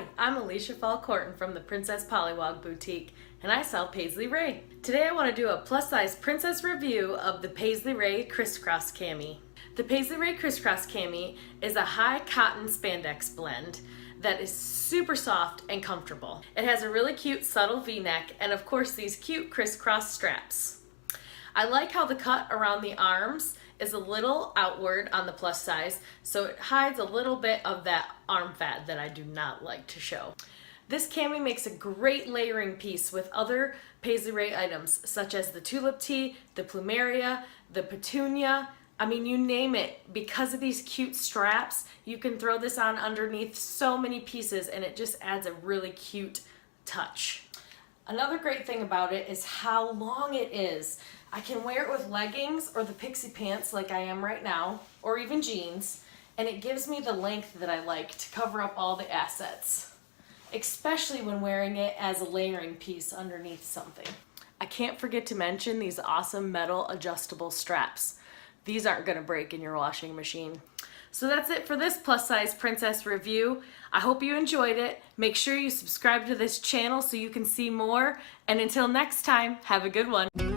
Hi, I'm Alicia Falcorton from the Princess Pollywog Boutique, and I sell Paisley Raye. Today I want to do a plus-size princess review of the Paisley Raye Crisscross Cami. The Paisley Raye Crisscross Cami is a high cotton spandex blend that is super soft and comfortable. It has a really cute subtle V-neck and of course these cute crisscross straps. I like how the cut around the arms is a little outward on the plus size, so it hides a little bit of that arm fat that I do not like to show. This cami makes a great layering piece with other Paisley Raye items, such as the tulip tee, the plumeria, the petunia, I mean, you name it. Because of these cute straps, you can throw this on underneath so many pieces and it just adds a really cute touch. Another great thing about it is how long it is. I can wear it with leggings or the pixie pants like I am right now, or even jeans, and it gives me the length that I like to cover up all the assets, especially when wearing it as a layering piece underneath something. I can't forget to mention these awesome metal adjustable straps. These aren't going to break in your washing machine. So that's it for this plus size princess review. I hope you enjoyed it. Make sure you subscribe to this channel so you can see more. And until next time, have a good one.